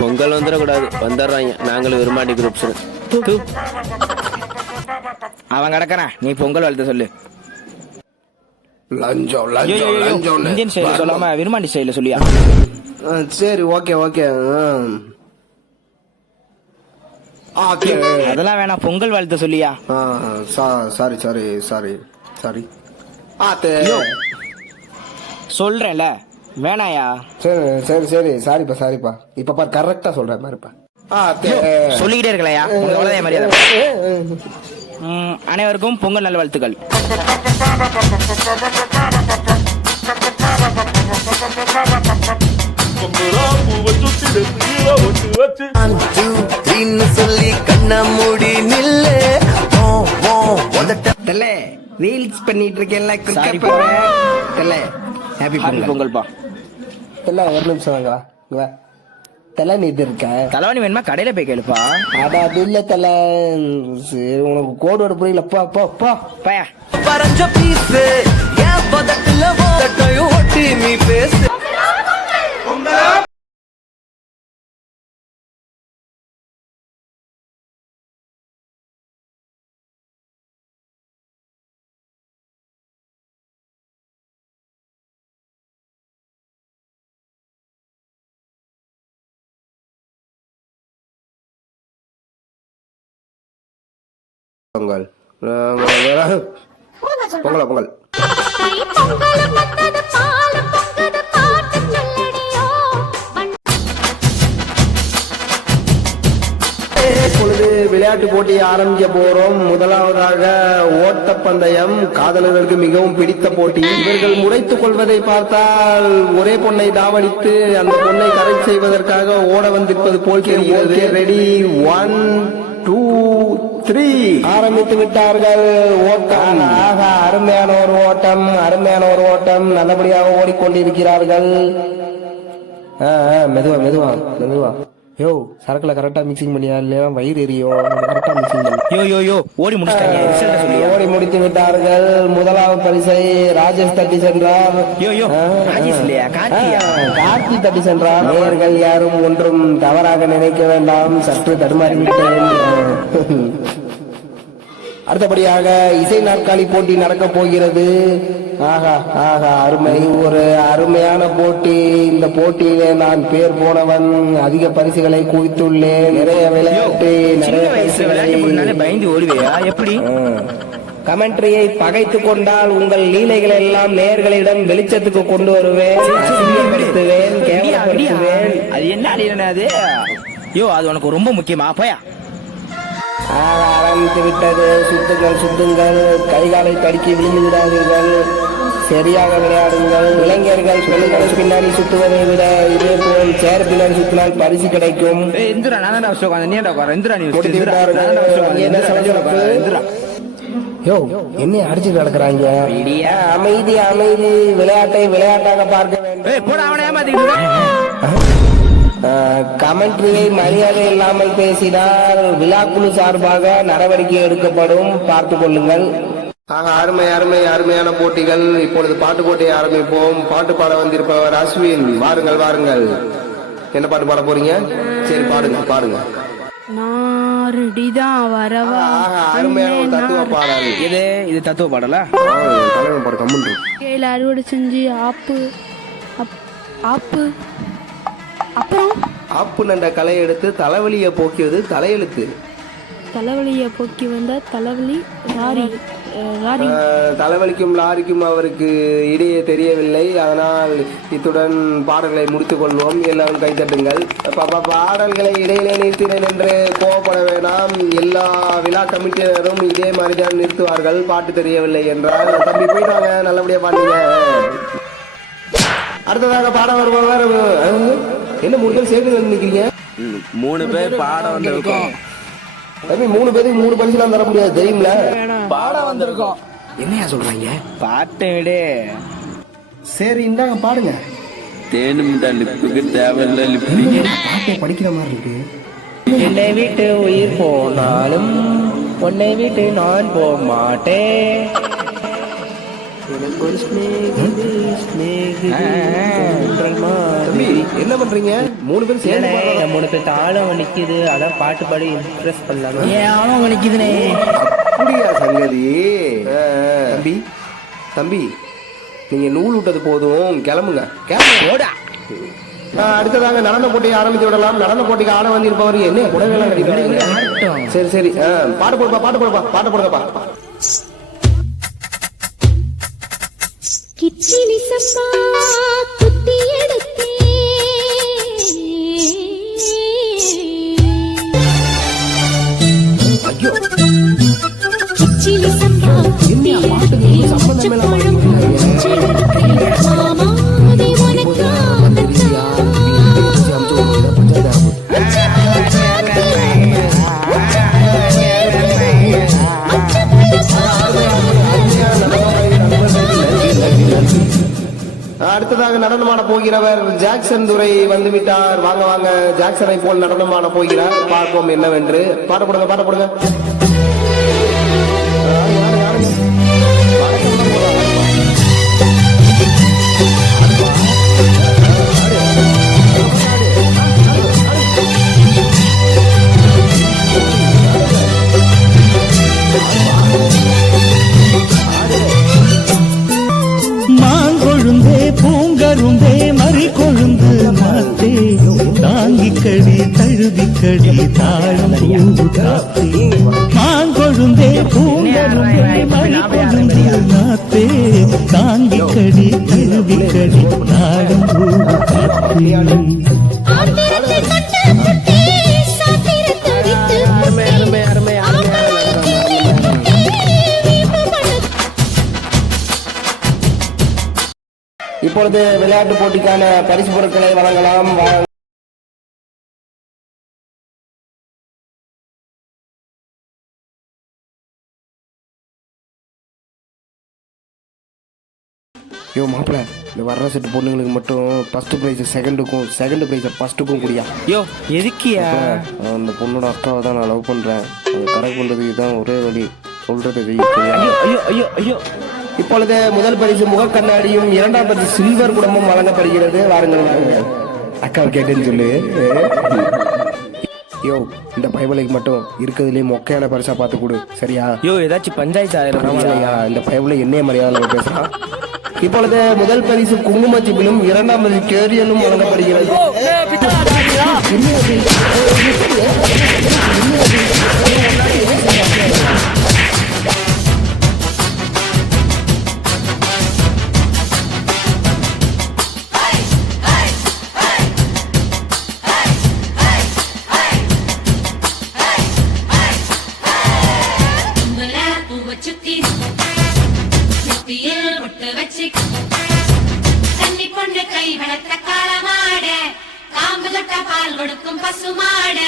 பொங்கல் வந்துடக்கூடாது, வந்துடுறாங்க நாங்களும் விரும்பாண்டி குரூப்ஸ். அவன் கிடக்கறான், நீ பொங்கல் வாழ்த்து சொல்லு. லஞ்சம் லஞ்சம் லஞ்சம் இந்தியன் ஸ்டைல் சொல்லாம விரும்பாண்டி ஸ்டைல சொல்லியா? சரி ஓகே ஓகே. அதெல்லாம் வேணாம், பொங்கல் வாழ்த்து சொல்லியா? Sorry sorry sorry sorry. சொல்றேன்ல, வேணாயா? சரி சரி சரி சாரிப்பா சாரிப்பா. இப்ப பாரு கரெக்டா சொல்றேன் பாருப்பா. சொல்லிக்கிட்டே இருக்கலையா? மரியாதை. அனைவருக்கும் பொங்கல் நல் வாழ்த்துக்கள். சொல்லி கண்ண மூடி நில்லு. ரீல்ஸ் பண்ணிட்டு இருக்கேன். ஹாப்பி பொங்கல் பா. ஒரு நிமிஷம் வாங்க. தலை நீ இது இருக்க தலைவணி வேணுமா? கடையில போய் கேளுப்பா. அது இல்ல தலை, உனக்கு கோடோட புரியலப்பா. அப்பா பயா பரஞ்ச பீஸ் ஏன் பதட்டல ஓட்டயும் ஒட்டி நீ பேசு. பொங்கல் பொங்கல் பொங்கல். இப்பொழுது விளையாட்டு போட்டியை ஆரம்பிக்க போறோம். முதலாவதாக ஓட்டப்பந்தயம், காதலர்களுக்கு மிகவும் பிடித்த போட்டி. இவர்கள் முறைத்துக் கொள்வதை பார்த்தால் ஒரே பொண்ணை தாவடித்து அந்த பொண்ணை கரை செய்வதற்காக ஓட வந்திருப்பது போல் தெரிகிறது. ரெடி, 1 2 3 ஆரம்பித்து விட்டார்கள். ஓட்டம் அருமையான ஒரு ஓட்டம், அருமையான ஒரு ஓட்டம். நல்லபடியாக ஓடிக்கொண்டிருக்கிறார்கள். மெதுவா மெதுவா மெதுவா. யோ சரக்குல கரெக்டா மிக்சிங் பண்ணியா? இல்லையா வயிறு எரியும். கரெக்டா மிக்சிங் பண்ணி ஓடி முடிச்சிட்டாங்க. ஓடி முடித்து விட்டார்கள். முதலாவது பரிசை ராஜேஷ் தட்டி சென்றார். கார்த்தி தட்டி சென்றார். நேயர்கள் யாரும் ஒன்றும் தவறாக நினைக்க வேண்டாம், சற்று தடுமாறிவிட்டேன். அடுத்தபடியாக இசை நாற்காலி போட்டி நடக்க போகிறது. ஆகா ஆகா, அருமை, ஒரு அருமையான போட்டி. இந்த போட்டியிலே நான் பேர் போனவன், அதிக பரிசுகளை குவித்துள்ளேன். நிறைய விளையாட்டு, நிறைய பரிசுகளை பயந்து ஓடுவேயா? எப்படி? கமெண்ட்ரியை பகைத்துக் கொண்டால் உங்கள் லீலைகள் எல்லாம் நேயர்களிடம் வெளிச்சத்துக்கு கொண்டு வருவேன். கேவலப்படுத்துவேன். அது என்ன அது? அது உனக்கு ரொம்ப முக்கியமா? போயா ஆரம்பித்து விட்டது. சுத்துங்கள் சுத்துங்கள், கைகாலை தடுக்கி விழுந்து விடாதீர்கள். சரியாக விளையாடுங்கள். இளைஞர்கள் பெண்கள் பின்னாடி சுத்துவதை விட இதே போல் சேர் பின்னாடி சுத்தினால் பரிசு கிடைக்கும். என்ன அடிச்சு நடக்கிறாங்க? அமைதி அமைதி, விளையாட்டை விளையாட்டாக பார்க்க வேண்டும். கமெண்ட்ரியை மரியாதை இல்லாமல் பேசினால் விழாக்குழு சார்பாக நடவடிக்கை எடுக்கப்படும், பார்த்துக் கொள்ளுங்கள். அருமை அருமை அருமையான போட்டிகள். இப்பொழுது பாட்டு போட்டியை ஆரம்பிப்போம். பாட்டு பாட வந்திருப்பவர் அஸ்வின். வாருங்கள் வாருங்கள். என்ன பாட்டு பாட போறீங்க? சரி பாடுங்க பாடுங்க. அருமையான தத்துவ பாடல். இது தத்துவ பாடலா? தலைவன் பாடு கம்முன்று. அறுவடை செஞ்சு ஆப்பு ஆப்பு அப்புறம் ஆப்பு நண்ட களை எடுத்து தலைவலியை போக்கியது தலையெழுத்து. தலைவலியை போக்கி வந்த தலைவலி லாரி. தலைவலிக்கும் லாரிக்கும் அவருக்கு இடையே தெரியவில்லை. அதனால் இத்துடன் பாடல்களை முடித்துக் கொள்வோம். எல்லாரும் கைத்தட்டுங்கள். பாடல்களை இடையிலே நிறுத்தினேன் என்று கோவப்பட வேண்டாம். எல்லா விழா கமிட்டியினரும் இதே மாதிரிதான் நிறுத்துவார்கள். பாட்டு தெரியவில்லை என்றால் தம்பி போயிடுவாங்க, நல்லபடியா பாடுங்க. அடுத்ததாக பாட வருபவர் என்ன 3 பேர் சேர்த்து நிற்கிறீங்க? 3 பேர் பாட வந்திருக்கோம். 3 பேருக்கு 3 பரிசுலாம் தர முடியாது, தெரியுங்களா? பாட வந்திருக்கோம். என்னையா சொல்றாங்க? பாட்டு விடு. சரி இந்தாங்க பாடுங்க. தேனும் லிப்புக்கு தேவையில்லை லிப்பு. பாட்டை படிக்கிற மாதிரி இருக்கு. என்னை விட்டு உயிர் போனாலும் உன்னை விட்டு நான் போக மாட்டேன். எனக்கு ஒரு தம்பி, என்ன பண்றீங்க 3 பேரும் சேர்ந்து பாடுறோம். 3 பேர் தாளம் நிக்குது, அதான் பாட்டு பாடி இம்ப்ரெஸ் பண்ணலாம். ஆமாம் நிக்குதுனே. அப்படியா சங்கதி? தம்பி தம்பி, நீங்க நூல் விட்டது போதும், கிளம்புங்க கிளம்புங்க. அடுத்ததாக நடன போட்டியை ஆரம்பித்து விடலாம். நடன போட்டிக்கு ஆட வந்து இருப்பவர் என்ன புடவைலாம் கட்டிட்டு? சரி சரி, பாட்டு போடுப்பா பாட்டு போடுப்பா பாட்டு போடுங்கப்பா. கிச்சிலி சப்பா குத்தி எடுத்தே கிச்சிலி சப்பா குத்தி எடுத்தே சம்பந்தம் மாமா நீ உனக்கா அடுத்ததாக நடனமான போகிறவர் ஜாக்சன் துரை வந்துவிட்டார். வாங்க வாங்க, ஜாக்சனை போல் நடனமான போகிறார். பார்ப்போம் என்னவென்று. பாட்டு போடுங்க பாட்டு போடுங்க. மாங்கொழுந்தே பூங்கருந்தே மறி கொழுந்து மாத்தே தாங்கிக்கடி தழுவிக்கடி தாழும் பூவு காத்தே. மாங்கொழுந்தே பூங்கருந்தே மறி கொழுந்து மாத்தே தாங்கிக்கடி தழுவிக்கடி தாழும் பூவு காத்தே. இப்பொழுது விளையாட்டு போட்டிக்கான பரிசு பொருட்களை வழங்கலாம். யோ மாப்பிள்ள, இந்த வர்ற செட்டு பொண்ணுங்களுக்கு மட்டும் ஃபர்ஸ்ட் ப்ரைஸ் செகண்டுக்கும், செகண்ட் ப்ரைஸ் ஃபர்ஸ்ட்டுக்கும் குடியா. யோ எதுக்கியா? அந்த பொண்ணோட அக்காவை தான் நான் லவ் பண்றேன். அதை கரெக்ட் பண்றதுக்கு தான் ஒரே வழி, சொல்றது ஐயோ ஐயோ ஐயோ. இப்பொழுது முதல் பரிசு முகக்கண்ணாடியும், 2ஆம் பரிசு சில்வர் குடமும் வழங்கப்படுகிறது. வாருங்கள் வாருங்கள். அக்காவை கேட்டேன்னு சொல்லு. யோ, இந்த பயபலைக்கு மட்டும் இருக்கிறதுலே மொக்கையான பரிசா பார்த்து கொடு, சரியா? யோ ஏதாச்சும் பஞ்சாயத்து ஆயிரம். இந்த பயபலை என்னைய மரியாதை பேசுறான். இப்பொழுது முதல் பரிசு குங்குமச்சிப்பிலும், 2ஆம் பரிசு கேரியலும் வழங்கப்படுகிறது. கை வளர்த்த காளமாட காம்பு தொட்ட பால் கொடுக்கும் பசுமாட